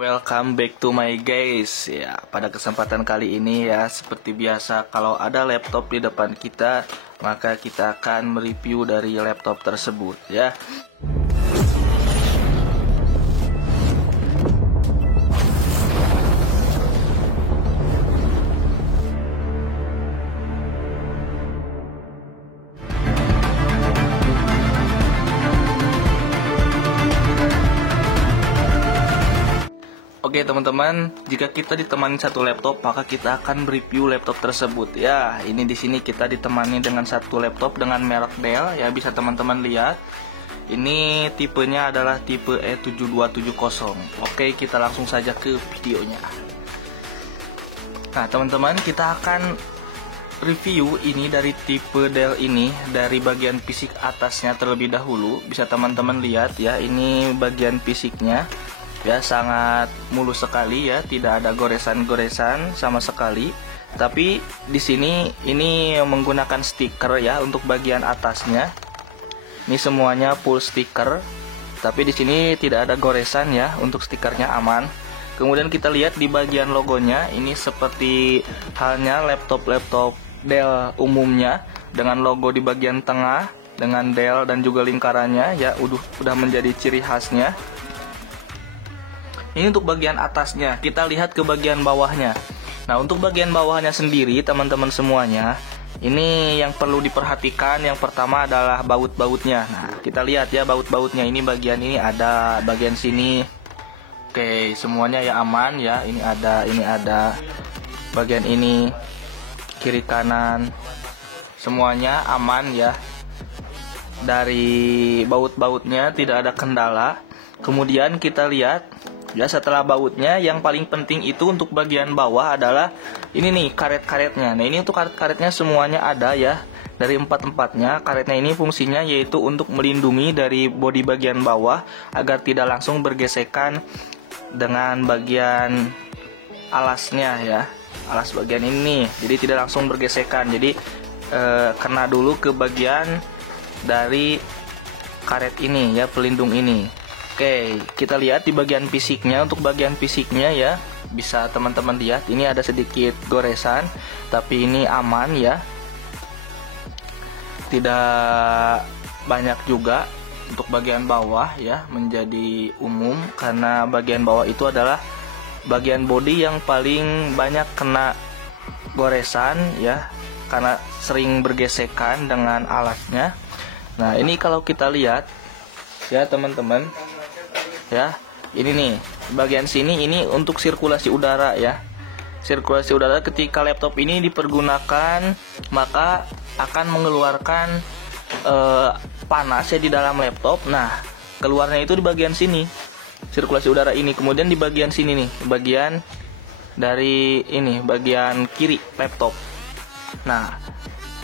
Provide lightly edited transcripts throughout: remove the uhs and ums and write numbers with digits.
Welcome back to my guys. Ya, pada kesempatan kali ini ya, seperti biasa kalau ada laptop di depan kita, maka kita akan mereview dari laptop tersebut ya. Oke teman-teman, jika kita ditemani satu laptop, maka kita akan mereview laptop tersebut. Ya, ini di sini kita ditemani dengan satu laptop dengan merek Dell. Ya, bisa teman-teman lihat. Ini tipenya adalah tipe E7270. Oke, kita langsung saja ke videonya. Nah, teman-teman, kita akan review ini dari tipe Dell ini dari bagian fisik atasnya terlebih dahulu. Bisa teman-teman lihat ya, ini bagian fisiknya. Ya, sangat mulus sekali ya, tidak ada goresan-goresan sama sekali. Tapi di sini ini menggunakan stiker ya untuk bagian atasnya. Ini semuanya full stiker. Tapi di sini tidak ada goresan ya, untuk stikernya aman. Kemudian kita lihat di bagian logonya, ini seperti halnya laptop-laptop Dell umumnya dengan logo di bagian tengah dengan Dell dan juga lingkarannya ya, udah menjadi ciri khasnya. Ini untuk bagian atasnya, kita lihat ke bagian bawahnya. Nah, untuk bagian bawahnya sendiri, teman-teman semuanya, ini yang perlu diperhatikan. Yang pertama adalah baut-bautnya. Nah, kita lihat ya baut-bautnya. Ini bagian ini ada, bagian sini. Oke, semuanya ya aman ya. Ini ada. Bagian ini, kiri kanan, semuanya aman ya. Dari baut-bautnya tidak ada kendala. Kemudian kita lihat. Ya, setelah bautnya, yang paling penting itu untuk bagian bawah adalah ini nih, karet-karetnya. Nah, ini untuk karet-karetnya semuanya ada ya, dari empat-empatnya. Karetnya ini fungsinya yaitu untuk melindungi dari bodi bagian bawah agar tidak langsung bergesekan dengan bagian alasnya ya, alas bagian ini. Jadi tidak langsung bergesekan. Jadi kena dulu ke bagian dari karet ini ya, pelindung ini. Oke, kita lihat di bagian fisiknya. Untuk bagian fisiknya ya, bisa teman-teman lihat ini ada sedikit goresan, tapi ini aman ya, tidak banyak juga. Untuk bagian bawah ya, menjadi umum karena bagian bawah itu adalah bagian bodi yang paling banyak kena goresan ya, karena sering bergesekan dengan alasnya. Nah, ini kalau kita lihat ya teman-teman ya, ini nih bagian sini, ini untuk sirkulasi udara ya. Sirkulasi udara ketika laptop ini dipergunakan, maka akan mengeluarkan panas ya di dalam laptop. Nah, keluarnya itu di bagian sini, sirkulasi udara ini. Kemudian di bagian sini nih, bagian dari ini, bagian kiri laptop. Nah,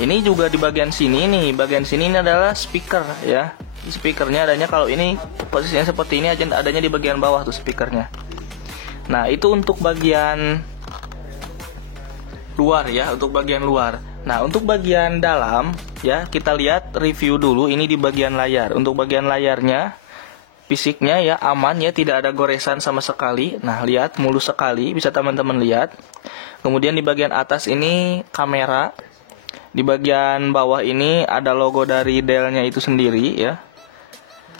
ini juga di bagian sini nih, bagian sini ini adalah speaker ya. Speakernya adanya, kalau ini posisinya seperti ini aja, adanya di bagian bawah tuh speakernya. Nah, itu untuk bagian luar ya, untuk bagian luar. Nah, untuk bagian dalam ya, kita lihat review dulu ini di bagian layar. Untuk bagian layarnya, fisiknya ya aman ya, tidak ada goresan sama sekali. Nah, lihat mulus sekali, bisa teman-teman lihat. Kemudian di bagian atas ini kamera. Di bagian bawah ini ada logo dari Dell-nya itu sendiri ya.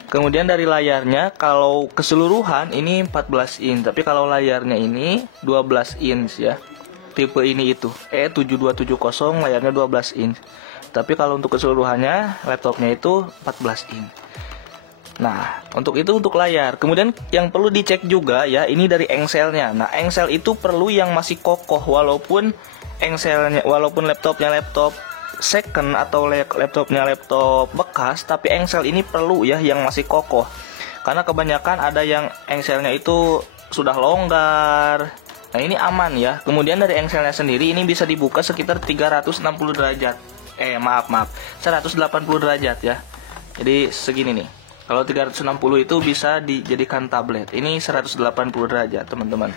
Kemudian dari layarnya, kalau keseluruhan ini 14 inch, tapi kalau layarnya ini 12 inch ya. Tipe ini itu E7270, layarnya 12 inch. Tapi kalau untuk keseluruhannya, laptopnya itu 14 inch. Nah, untuk itu untuk layar. Kemudian yang perlu dicek juga ya, ini dari engselnya. Nah, engsel itu perlu yang masih kokoh, walaupun laptopnya laptop second atau laptopnya laptop bekas, tapi engsel ini perlu ya yang masih kokoh. Karena kebanyakan ada yang engselnya itu sudah longgar. Nah, ini aman ya. Kemudian dari engselnya sendiri ini bisa dibuka sekitar 360 derajat. 180 derajat ya. Jadi segini nih. Kalau 360 itu bisa dijadikan tablet. Ini 180 derajat, teman-teman.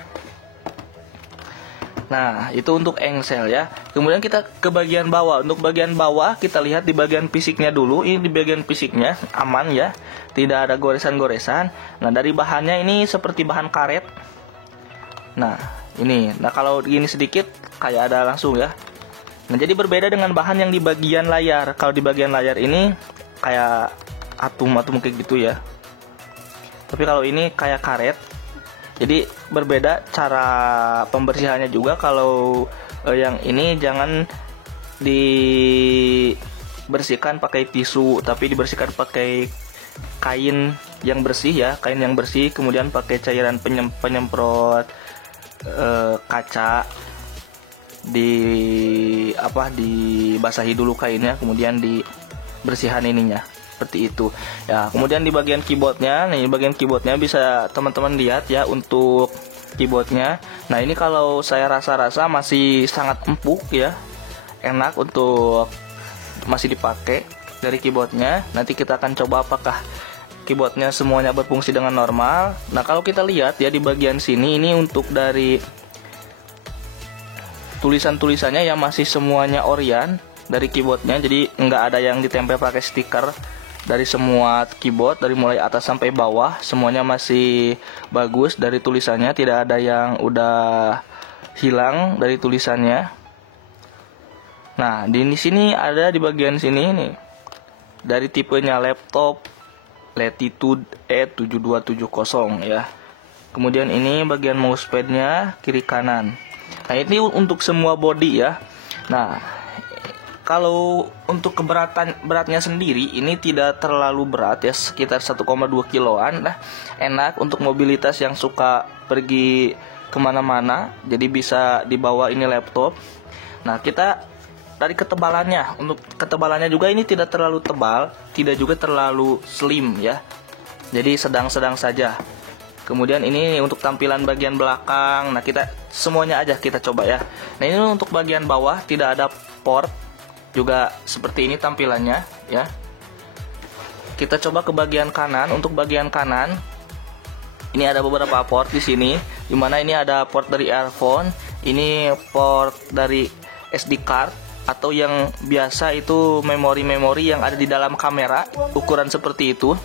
Nah, itu untuk engsel ya. Kemudian kita ke bagian bawah. Untuk bagian bawah kita lihat di bagian fisiknya dulu. Ini di bagian fisiknya aman ya, tidak ada goresan-goresan. Nah, dari bahannya ini seperti bahan karet Nah, ini. Nah, kalau gini sedikit kayak ada langsung ya. Nah, jadi berbeda dengan bahan yang di bagian layar. Kalau di bagian layar ini kayak atum-atum kayak gitu ya. Tapi kalau ini kayak karet. Jadi berbeda cara pembersihannya juga. Kalau yang ini jangan dibersihkan pakai tisu, tapi dibersihkan pakai kain yang bersih ya, kain yang bersih, kemudian pakai cairan penyemprot kaca, dibasahi dulu kainnya, kemudian dibersihan ininya seperti itu ya. Kemudian di bagian keyboardnya, nih bagian keyboardnya bisa teman-teman lihat ya untuk keyboardnya. Nah, ini kalau saya rasa-rasa masih sangat empuk ya, enak untuk masih dipakai dari keyboardnya. Nanti kita akan coba apakah keyboardnya semuanya berfungsi dengan normal. Nah, kalau kita lihat ya di bagian sini, ini untuk dari tulisan-tulisannya ya masih semuanya Orient dari keyboardnya. Jadi nggak ada yang ditempel pakai stiker. Dari semua keyboard, dari mulai atas sampai bawah, semuanya masih bagus dari tulisannya. Tidak ada yang udah hilang dari tulisannya. Nah, di sini ada di bagian sini nih, dari tipenya laptop Latitude E7270 ya. Kemudian ini bagian mousepadnya kiri kanan. Nah, ini untuk semua body ya. Nah, kalau untuk beratnya sendiri ini tidak terlalu berat ya, sekitar 1,2 kiloan. Nah, enak untuk mobilitas yang suka pergi kemana-mana, jadi bisa dibawa ini laptop. Nah, kita dari ketebalannya, untuk ketebalannya juga ini tidak terlalu tebal, tidak juga terlalu slim ya, jadi sedang-sedang saja. Kemudian ini untuk tampilan bagian belakang. Nah, kita semuanya aja kita coba ya. Nah, ini untuk bagian bawah tidak ada port, juga seperti ini tampilannya ya. Kita coba ke bagian kanan. Untuk bagian kanan ini ada beberapa port di sini, dimana ini ada port dari earphone, ini port dari SD card atau yang biasa itu memori-memori yang ada di dalam kamera, ukuran seperti itu.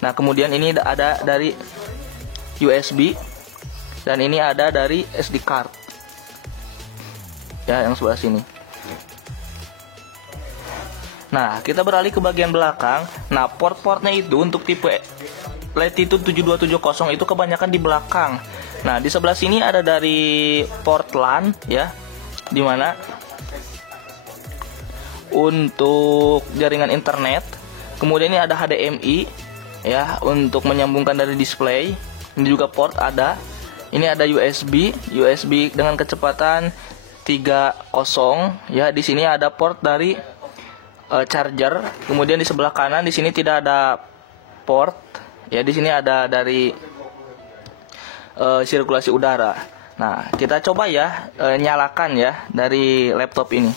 Nah, kemudian ini ada dari USB, dan ini ada dari SD card ya, yang sebelah sini. Nah, kita beralih ke bagian belakang. Nah, port-portnya itu untuk tipe Latitude 7270 itu kebanyakan di belakang. Nah, di sebelah sini ada dari port LAN ya, dimana untuk jaringan internet. Kemudian ini ada HDMI ya, untuk menyambungkan dari display. Ini juga port ada. Ini ada USB dengan kecepatan 3.0 ya. Di sini ada port dari charger. Kemudian di sebelah kanan di sini tidak ada port ya, di sini ada dari sirkulasi udara. Nah, kita coba ya nyalakan ya dari laptop ini.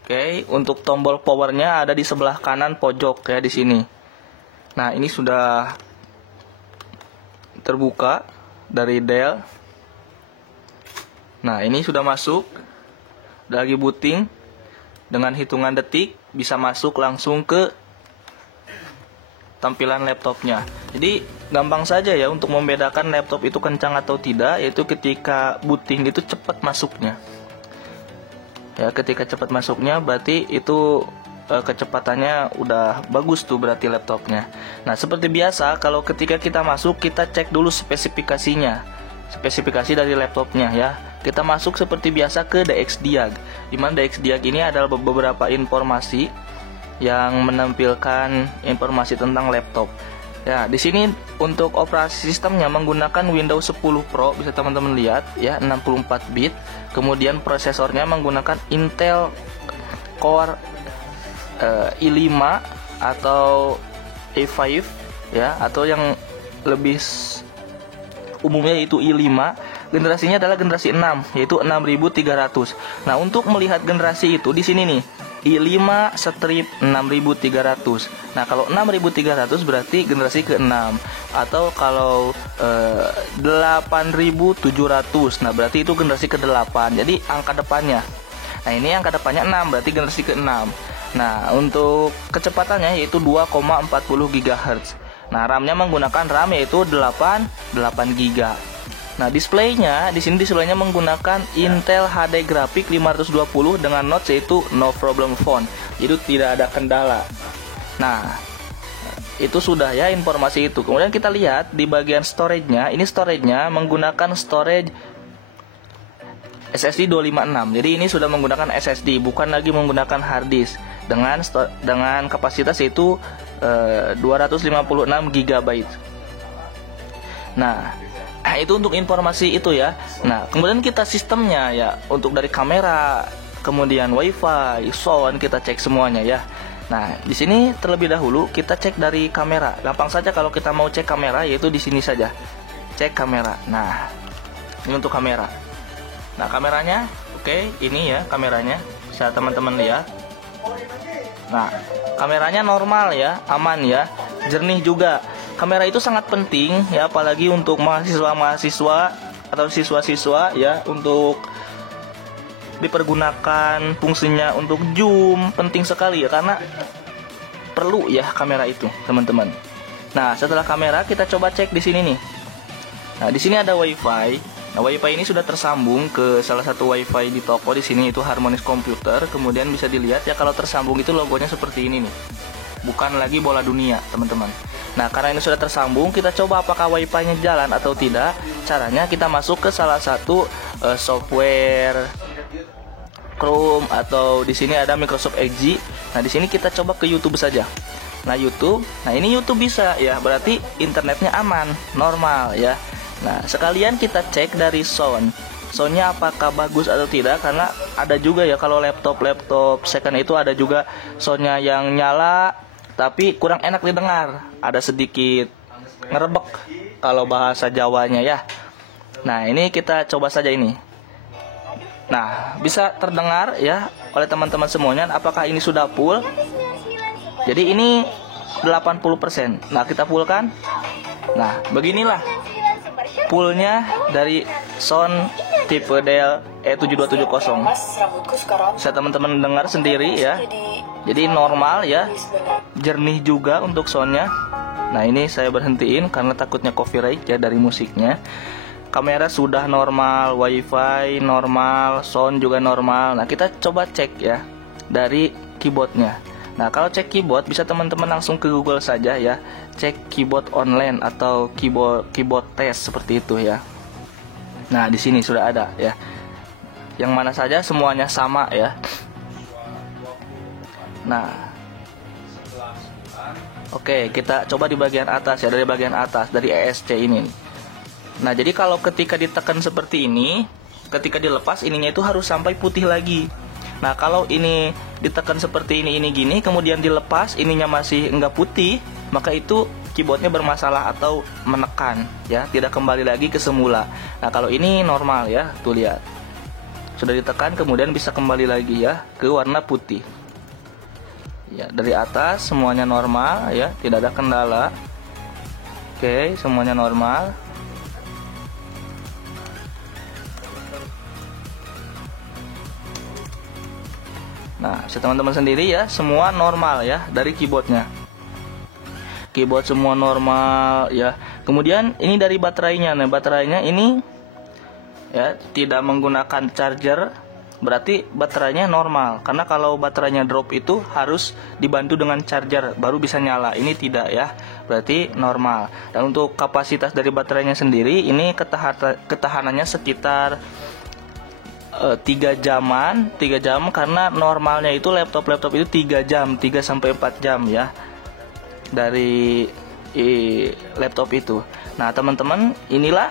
Oke, untuk tombol powernya ada di sebelah kanan pojok ya, di sini. Nah, ini sudah terbuka dari Dell. Nah, ini sudah masuk, lagi booting. Dengan hitungan detik bisa masuk langsung ke tampilan laptopnya. Jadi gampang saja ya untuk membedakan laptop itu kencang atau tidak, yaitu ketika booting itu cepat masuknya. Ya, ketika cepat masuknya berarti itu kecepatannya udah bagus tuh berarti laptopnya. Nah, seperti biasa kalau ketika kita masuk, kita cek dulu spesifikasinya. Spesifikasi dari laptopnya ya. Kita masuk seperti biasa ke DXDiag. Di mana DXDiag ini adalah beberapa informasi yang menampilkan informasi tentang laptop. Ya, di sini untuk operasi sistemnya menggunakan Windows 10 Pro, bisa teman-teman lihat ya, 64 bit. Kemudian prosesornya menggunakan Intel Core i5 atau i5 ya, atau yang lebih umumnya itu i5. Generasinya adalah generasi 6, yaitu 6300. Nah, untuk melihat generasi itu di sini nih, i5 strip 6300. Nah, kalau 6300 berarti generasi ke-6. Atau kalau 8700, nah berarti itu generasi ke-8. Jadi angka depannya. Nah, ini angka depannya 6, berarti generasi ke-6. Nah, untuk kecepatannya yaitu 2,40 GHz. Nah, RAM-nya menggunakan RAM yaitu 8 GB. Nah, displaynya di sini displaynya menggunakan Intel HD Graphic 520 dengan notes yaitu no problem phone. Jadi tidak ada kendala. Nah, itu sudah ya informasi itu. Kemudian kita lihat di bagian storage-nya. Ini storage-nya menggunakan storage SSD 256. Jadi ini sudah menggunakan SSD, bukan lagi menggunakan hard disk dengan kapasitas yaitu 256 GB. Nah, itu untuk informasi itu ya. Nah, kemudian kita sistemnya ya, untuk dari kamera, kemudian WiFi, sound, kita cek semuanya ya. Nah, di sini terlebih dahulu kita cek dari kamera. Gampang saja kalau kita mau cek kamera, yaitu di sini saja. Cek kamera. Nah, ini untuk kamera. Nah, kameranya, oke, ini ya kameranya. Bisa teman-teman lihat. Nah, kameranya normal ya, aman ya, jernih juga. Kamera itu sangat penting ya, apalagi untuk mahasiswa-mahasiswa atau siswa-siswa ya, untuk dipergunakan fungsinya untuk zoom, penting sekali ya, karena perlu ya kamera itu, teman-teman. Nah, setelah kamera kita coba cek di sini nih. Nah, di sini ada WiFi. Nah, WiFi ini sudah tersambung ke salah satu WiFi di toko di sini, itu Harmonious Computer. Kemudian bisa dilihat ya, kalau tersambung itu logonya seperti ini nih. Bukan lagi bola dunia, teman-teman. Nah, karena ini sudah tersambung, kita coba apakah WiFi-nya jalan atau tidak. Caranya kita masuk ke salah satu software Chrome, atau di sini ada Microsoft Edge. Nah, di sini kita coba ke YouTube saja. Nah, YouTube. Nah, ini YouTube bisa ya, berarti internetnya aman, normal ya. Nah, sekalian kita cek dari soundnya apakah bagus atau tidak, karena ada juga ya kalau laptop second itu ada juga soundnya yang nyala tapi kurang enak didengar, ada sedikit ngerebek kalau bahasa Jawanya ya. Nah, ini kita coba saja ini. Nah, bisa terdengar ya oleh teman-teman semuanya. Apakah ini sudah full? Jadi ini 80%. Nah, kita fullkan. Nah, beginilah fullnya dari sound tipe Dell E7270. Bisa teman-teman dengar sendiri ya. Jadi normal ya, jernih juga untuk soundnya. Nah, ini saya berhentiin karena takutnya copyright ya dari musiknya. Kamera sudah normal, WiFi normal, sound juga normal. Nah, kita coba cek ya dari keyboardnya. Nah, kalau cek keyboard bisa teman-teman langsung ke Google saja ya. Cek keyboard online atau keyboard test seperti itu ya. Nah, di sini sudah ada ya. Yang mana saja semuanya sama ya. Nah, oke, kita coba di bagian atas ya, dari bagian atas dari ESC ini. Nah, jadi kalau ketika ditekan seperti ini, ketika dilepas ininya itu harus sampai putih lagi. Nah, kalau ini ditekan seperti ini gini, kemudian dilepas ininya masih enggak putih, maka itu keyboardnya bermasalah atau menekan ya, tidak kembali lagi ke semula. Nah, kalau ini normal ya, tuh lihat. Sudah ditekan kemudian bisa kembali lagi ya ke warna putih. Ya, dari atas semuanya normal ya, tidak ada kendala. Oke, semuanya normal. Nah, bisa teman-teman sendiri ya, semua normal ya dari keyboardnya. Keyboard semua normal ya. Kemudian ini dari baterainya. Nah, baterainya ini ya tidak menggunakan charger, berarti baterainya normal. Karena kalau baterainya drop itu harus dibantu dengan charger baru bisa nyala. Ini tidak ya, berarti normal. Dan untuk kapasitas dari baterainya sendiri, ini ketahanannya sekitar 3 jam, karena normalnya itu laptop itu 3 jam, 3-4 jam ya dari laptop itu. Nah, teman-teman, inilah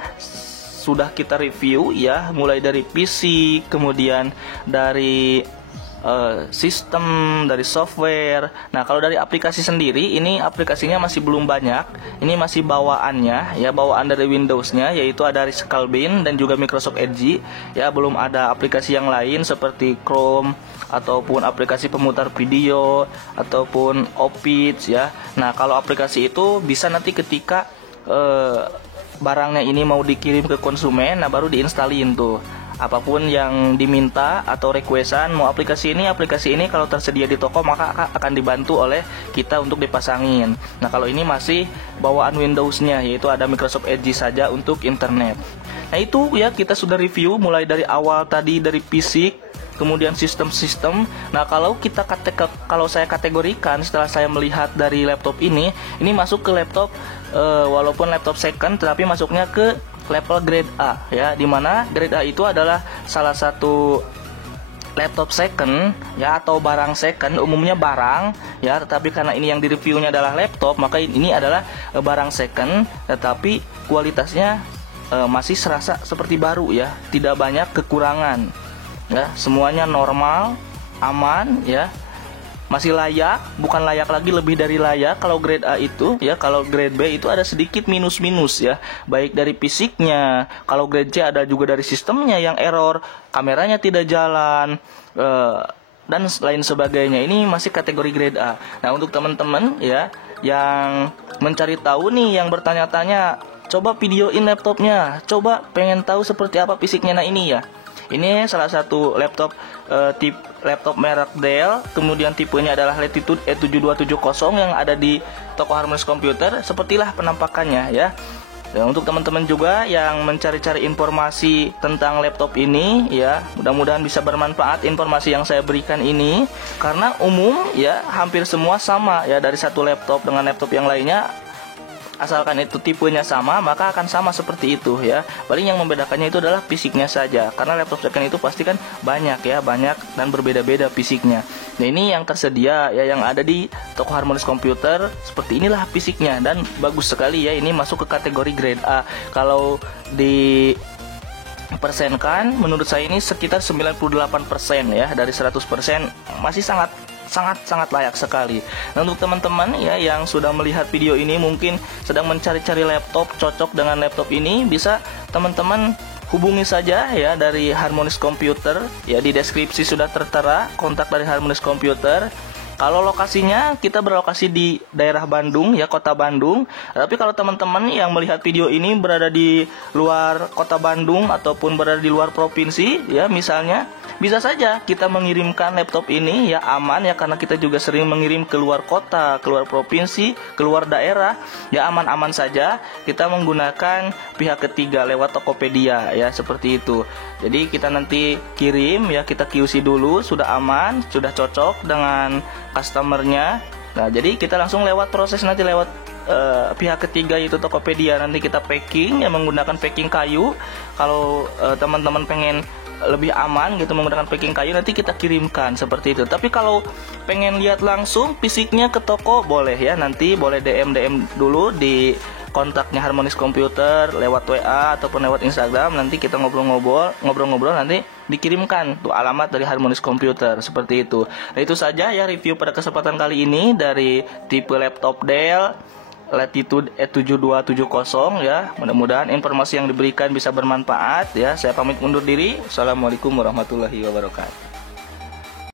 sudah kita review ya, mulai dari PC, kemudian dari sistem, dari software. Nah, kalau dari aplikasi sendiri, ini aplikasinya masih belum banyak. Ini masih bawaannya ya, bawaan dari Windows-nya, yaitu ada Riscal Bin dan juga Microsoft Edge ya. Belum ada aplikasi yang lain seperti Chrome ataupun aplikasi pemutar video ataupun Opits ya. Nah, kalau aplikasi itu bisa nanti ketika barangnya ini mau dikirim ke konsumen, nah baru diinstalin tuh. apapun yang diminta atau requestan, mau aplikasi ini kalau tersedia di toko maka akan dibantu oleh kita untuk dipasangin. Nah kalau ini masih bawaan Windows-nya, yaitu ada Microsoft Edge saja untuk internet. Nah itu ya, kita sudah review mulai dari awal tadi, dari fisik, kemudian sistem-sistem. Nah kalau saya kategorikan setelah saya melihat dari laptop ini masuk ke laptop walaupun laptop second, tetapi masuknya ke level grade A ya, dimana grade A itu adalah salah satu laptop second ya, atau barang second, umumnya barang ya, tetapi karena ini yang direviewnya adalah laptop, maka ini adalah barang second, tetapi kualitasnya masih serasa seperti baru ya, tidak banyak kekurangan ya, semuanya normal, aman ya, masih layak, bukan layak lagi, lebih dari layak kalau grade A itu ya. Kalau grade B itu ada sedikit minus-minus ya, baik dari fisiknya. Kalau grade C ada juga dari sistemnya yang error, kameranya tidak jalan, dan lain sebagainya. Ini masih kategori grade A. Nah untuk teman-teman ya yang mencari tahu nih, yang bertanya-tanya, coba videoin laptopnya, coba pengen tahu seperti apa fisiknya. Nah ini ya, ini salah satu laptop laptop merek Dell, kemudian tipenya adalah Latitude E7270 yang ada di toko Harmonious Computer. Sepertilah penampakannya ya. Dan untuk teman-teman juga yang mencari-cari informasi tentang laptop ini ya, mudah-mudahan bisa bermanfaat informasi yang saya berikan ini, karena umum ya hampir semua sama ya, dari satu laptop dengan laptop yang lainnya, asalkan itu tipenya sama maka akan sama seperti itu ya. Paling yang membedakannya itu adalah fisiknya saja, karena laptop second itu pasti kan banyak dan berbeda-beda fisiknya. Nah ini yang tersedia ya, yang ada di toko Harmonious Computer, seperti inilah fisiknya dan bagus sekali ya. Ini masuk ke kategori grade A. Kalau di persenkan, menurut saya ini sekitar 98% ya, dari 100% masih sangat layak sekali. Nah untuk teman-teman ya yang sudah melihat video ini, mungkin sedang mencari-cari laptop cocok dengan laptop ini, bisa teman-teman hubungi saja ya dari Harmonious Computer ya, di deskripsi sudah tertera kontak dari Harmonious Computer. Kalau lokasinya, kita berlokasi di daerah Bandung ya, kota Bandung. Tapi kalau teman-teman yang melihat video ini berada di luar kota Bandung ataupun berada di luar provinsi ya, misalnya, bisa saja kita mengirimkan laptop ini ya, aman ya, karena kita juga sering mengirim ke luar kota, keluar provinsi, keluar daerah ya, aman-aman saja. Kita menggunakan pihak ketiga lewat Tokopedia ya, seperti itu. Jadi kita nanti kirim ya, kita QC dulu, sudah aman, sudah cocok dengan customernya. Nah jadi kita langsung lewat proses nanti lewat pihak ketiga, yaitu Tokopedia. Nanti kita packing ya, menggunakan packing kayu. Kalau teman-teman pengen lebih aman gitu menggunakan packing kayu, nanti kita kirimkan seperti itu. Tapi kalau pengen lihat langsung fisiknya ke toko, boleh ya, nanti boleh DM dulu di kontaknya Harmonious Computer lewat WA ataupun lewat Instagram. Nanti kita ngobrol-ngobrol, nanti dikirimkan tuh alamat dari Harmonious Computer, seperti itu. Nah itu saja ya review pada kesempatan kali ini dari tipe laptop Dell Latitude E7270 ya. Mudah-mudahan informasi yang diberikan bisa bermanfaat ya. Saya pamit undur diri. Assalamualaikum warahmatullahi wabarakatuh.